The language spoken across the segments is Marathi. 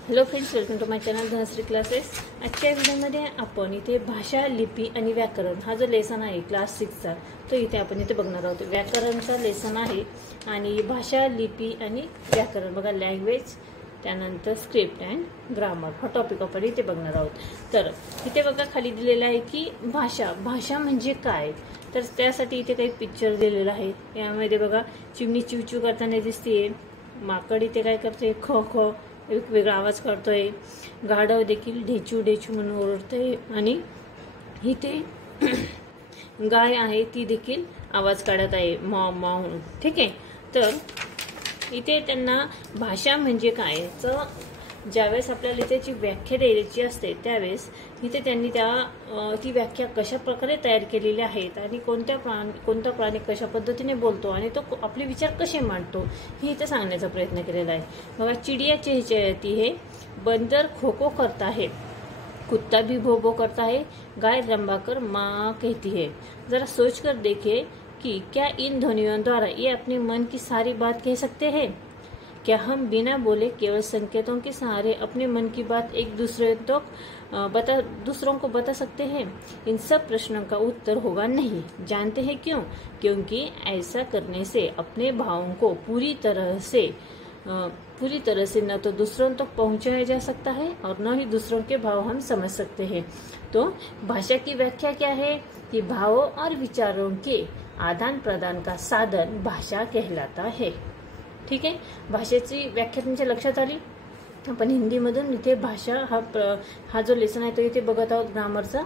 Hello friends, welcome to my channel Dhanashree classes. आजच्या व्हिडिओमध्ये आपण इथे भाषा, लिपी आणि व्याकरण हा जो लेसन आहे क्लास 6चा तो इथे आपण इथे बघणार आहोत। व्याकरणचा लेसन आहे आणि भाषा, लिपी आणि व्याकरण बघा, लँग्वेज, त्यानंतर स्क्रिप्ट अँड ग्रामर हा टॉपिक आपण इथे बघणार आहोत। तर इथे बघा खाली दिलेलं आहे की भाषा म्हणजे काय, तर त्यासाठी इथे काही पिक्चर दिलेला आहे। यामध्ये बघा चिमणी चिवचिव करताना दिसते, माकड इथे काय करते, ख ख एक वेगळा आवाज काढतोय, गाढव देखील ढेचू ढेचू म्हणून ओरडतोय आणि इथे गाय आहे ती देखील आवाज काढत आहे मॉ मॉ म्हणून। ठीक आहे, तर इथे त्यांना भाषा म्हणजे काय तर ज्यावेळेस आपल्याला त्याची व्याख्या द्यायची असते त्यावेळेस इथे त्यांनी ती व्याख्या कशा प्रकारे तयार केलेली आहेत आणि कोणता प्राणी कशा पद्धतीने बोलतो आणि तो आपले विचार कसे मांडतो हे इथे सांगण्याचा प्रयत्न केलेला आहे। बघा, चिड़िया चहचहाती है, बंदर खो खो करता है, कुत्ता भी भो भो करता है, गाय रंबाकर माँ कहती है। जरा सोच कर देखिए कि क्या इन ध्वनियों द्वारा ये अपने मन की सारी बात कह सकते हैं? क्या हम बिना बोले केवल संकेतों के सहारे अपने मन की बात एक दूसरों को बता सकते हैं? इन सब प्रश्नों का उत्तर होगा नहीं। जानते हैं क्यों? क्योंकि ऐसा करने से अपने भावों को पूरी तरह से न तो दूसरों तक पहुंचाया जा सकता है और न ही दूसरों के भाव हम समझ सकते हैं। तो भाषा की व्याख्या क्या है कि भावों और विचारों के आदान प्रदान का साधन भाषा कहलाता है। ठीक आहे, भाषेची व्याख्या तुमच्या लक्षात आली। आपण हिंदीमधून इथे भाषा हा जो लेसन आहे तो इथे बघत आहोत ग्रामरचा।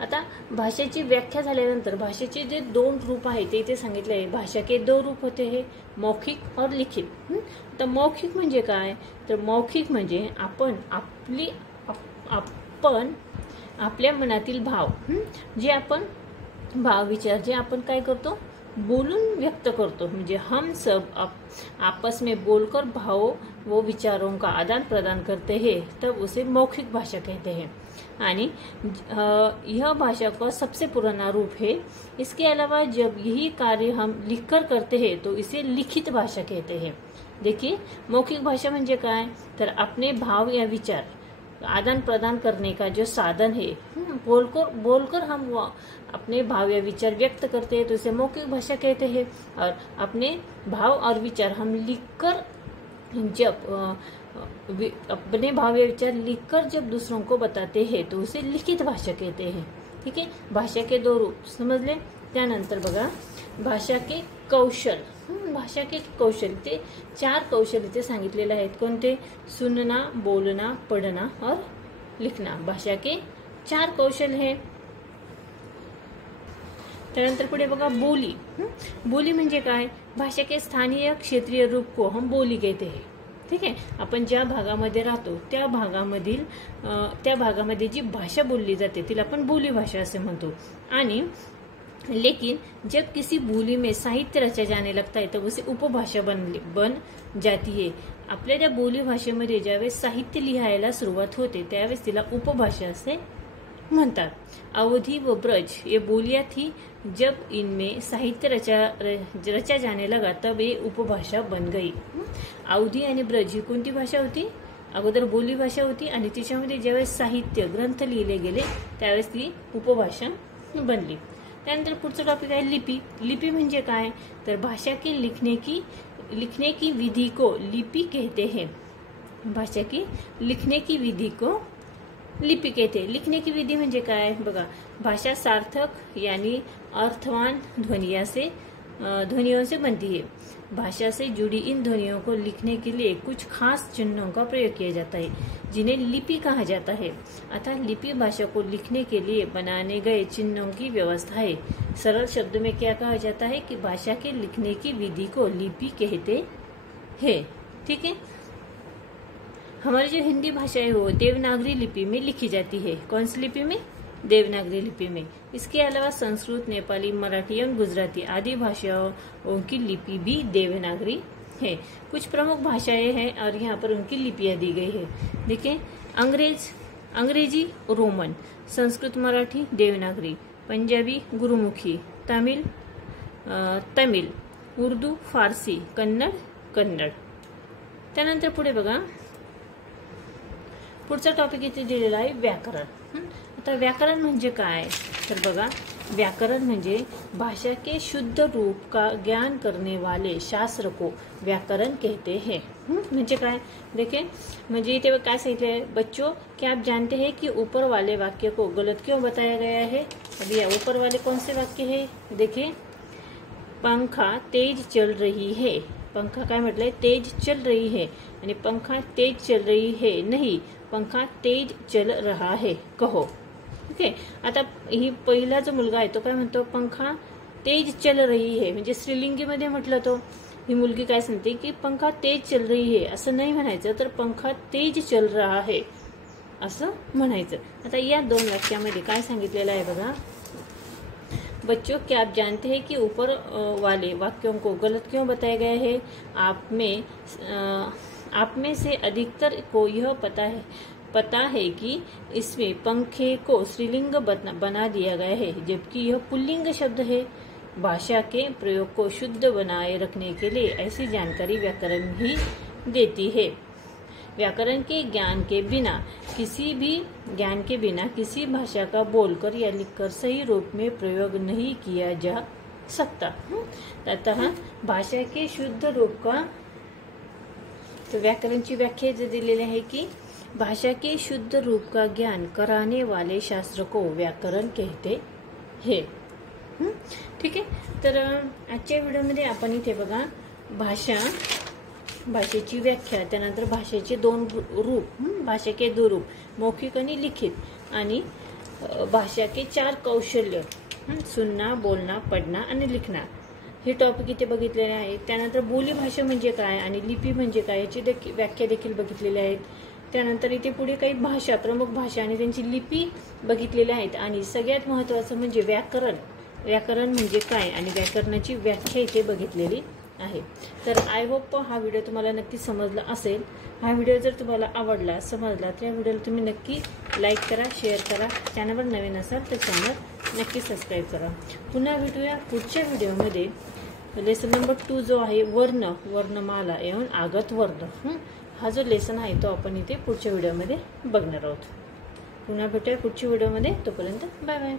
आता भाषेची व्याख्या झाल्यानंतर भाषेचे जे दोन रूप आहेत ते इथे सांगितले आहे। भाषा के दो रूप होते हैं, मौखिक और लिखित। तर मौखिक म्हणजे काय, तर मौखिक म्हणजे आपण आपल्या मनातील भाव जे आपण विचार जे आपण काय करतो बोलून व्यक्त करतो, म्हणजे हम सब आपस में बोलकर भावों वो विचारों का आदान प्रदान करते हैं, तब उसे मौखिक भाषा कहते हैं। यानी यह भाषा का सबसे पुराना रूप है। इसके अलावा जब यही कार्य हम लिखकर करते हैं तो इसे लिखित भाषा कहते हैं। देखिए, मौखिक भाषा म्हणजे काय, तर अपने भाव या विचार आदान प्रदान करने का जो साधन है, बोलकर हम अपने भाव या विचार व्यक्त करते हैं तो इसे मौखिक भाषा कहते हैं। और अपने भाव और विचार हम लिखकर अपने भाव या विचार लिखकर जब दूसरों को बताते हैं तो उसे लिखित भाषा कहते हैं। ठीक है, भाषा के दो रूप समजले। त्यानंतर बघा भाषा के कौशल, ते 4 कौशल इथे सांगितलेले आहेत। कोणते? सुनना, बोलना, पढ़ना और लिखना। भाषा के 4 कौशल है। त्यानंतर पुढे बघा बोली म्हणजे काय, भाषा के स्थानीय क्षेत्रीय रूप को हम बोली कहते हैं। ठीक है, आपण ज्या भागामध्ये राहतो त्या भागामध्ये जी भाषा बोलली जाते तिला आपण बोली भाषा असे म्हणतो। आणि लेकिन जब किसी बोली में साहित्य रचा जाने लगता है तो उसे उपभाषा बन जाती है। आपल्या त्या बोली भाषेमध्ये ज्यावेळेस साहित्य लिहायला सुरुवात होते त्यावेळेस तिला उपभाषा असे म्हणतात। अवधी व ब्रज ये बोलियां थी, जब इनमें साहित्य रचा जाने लगा तब ये उपभाषा बन गई। अवधी आणि ब्रज ही कोणती भाषा होती? अगोदर बोली भाषा होती आणि तिच्यामध्ये ज्यावेळेस साहित्य ग्रंथ लिहिले गेले त्यावेळेस ती उपभाषा बनली। त्यानंतर पुढचा टॉपिक आहे लिपी म्हणजे काय, तर भाषा के लिखने की विधि को लिपी कहते हैं। भाषा की लिखने की विधि को लिपी कहते हैं। लिखने की विधि म्हणजे काय बघा, भाषा सार्थक यानी अर्थवान ध्वनियों से बनती है। भाषा से जुड़ी इन ध्वनियों को लिखने के लिए कुछ खास चिन्हों का प्रयोग किया जाता है जिन्हें लिपि कहा जाता है। अतः लिपि भाषा को लिखने के लिए बनाने गए चिन्हों की व्यवस्था है। सरल शब्द में क्या कहा जाता है कि भाषा के लिखने की विधि को लिपि कहते हैं। ठीक है, हमारी जो हिंदी भाषा है वो देवनागरी लिपि में लिखी जाती है। कौन सी लिपि में? देवनागरी लिपि में। इसके अलावा संस्कृत, नेपाली, मराठी एवं गुजराती आदि भाषाओं की लिपि भी देवनागरी है। कुछ प्रमुख भाषाएं हैं और यहाँ पर उनकी लिपियां दी गई है। देखिए, अंग्रेजी रोमन, संस्कृत मराठी देवनागरी, पंजाबी गुरुमुखी, तमिल, उर्दू फारसी, कन्नड। त्यानंतर पुढे बघा पुढचा टॉपिक इथे दिलेला आहे व्याकरण। आता व्याकरण म्हणजे काय तर बघा, व्याकरण म्हणजे भाषा के शुद्ध रूप का ज्ञान करने वाले शास्त्र को व्याकरण कहते हैं। म्हणजे काय देखिए, म्हणजे इथे काय सांगितले बच्चों, क्या आप जानते हैं कि ऊपर वाले वाक्य को गलत क्यों बताया गया है। अभी यह ऊपर वाले कौन से वाक्य है, देखिए पंखा तेज चल रही है, पंखा काय म्हटलंय तेज चल रही है, आणि पंखा तेज चल रही है नहीं, पंखा तेज चल रहा है, कहो। ओके, आता ही पहिला जो मुलगा आहे तो काय म्हणतो पंखा तेज चल रही है, म्हणजे स्त्रीलिंगीमध्ये म्हटलं तो ही मुलगी काय सांगते की पंखा तेज चल रही है, असं नाही म्हणायचं तर पंखा तेज चल रहा है असं म्हणायचं। आता या दोन वाक्यामध्ये काय सांगितलेलं आहे बघा, बच्चों क्या आप जानते हैं कि ऊपर वाले वाक्यों को गलत क्यों बताया गया है। आप में से अधिकतर को यह पता है कि इसमें पंखे को स्त्रीलिंग बना दिया गया है, जबकि यह पुल्लिंग शब्द है। भाषा के प्रयोग को शुद्ध बनाए रखने के लिए ऐसी जानकारी व्याकरण ही देती है। व्याकरण के ज्ञान के बिना किसी भाषा का बोलकर या लिखकर सही रूप में प्रयोग नहीं किया जा सकता। अतः भाषा के शुद्ध रूप का, तो व्याकरण की व्याख्या दिलेली आहे की भाषा के शुद्ध रूप का ज्ञान कराने वाले शास्त्र को व्याकरण कहते हैं। ठीक आहे, तर आजच्या व्हिडिओमध्ये आपण इथे बघा भाषेची व्याख्या, त्यानंतर भाषेचे दोन रूप, भाषा के दो रूप मौखिक आणि लिखित, आणि भाषा के 4 कौशल्य, सुनना, बोलना, पढ़ना आणि लिखना, हे टॉपिक इथे बघितलेले आहे। त्यानंतर बोली भाषा म्हणजे काय आणि लिपी म्हणजे काय याची व्याख्या देखील बघितलेली आहेत। त्यानंतर इथे पुढे काही भाषा, प्रमुख भाषा आणि त्यांची लिपी बघितलेल्या आहेत, आणि सगळ्यात महत्त्वाचं म्हणजे व्याकरण म्हणजे काय आणि व्याकरणाची व्याख्या इथे बघितलेली आहे। तर आय होप हा व्हिडिओ तुम्हाला नक्की समजला असेल। हा व्हिडिओ जर तुम्हाला आवडला, समजला तर या व्हिडिओला तुम्ही नक्की लाईक करा, शेअर करा, चॅनलवर नवीन असाल तर चॅनल नक्की सबस्क्राईब करा। पुन्हा भेटूया पुढच्या व्हिडिओमध्ये। लेसन नंबर 2 जो आहे वर्णमाला एवं आगत वर्ण, हा जो लेसन आहे तो आपण इथे पुढच्या व्हिडिओमध्ये बघणार आहोत। पुन्हा भेटूया पुढच्या व्हिडिओमध्ये, तोपर्यंत बाय बाय।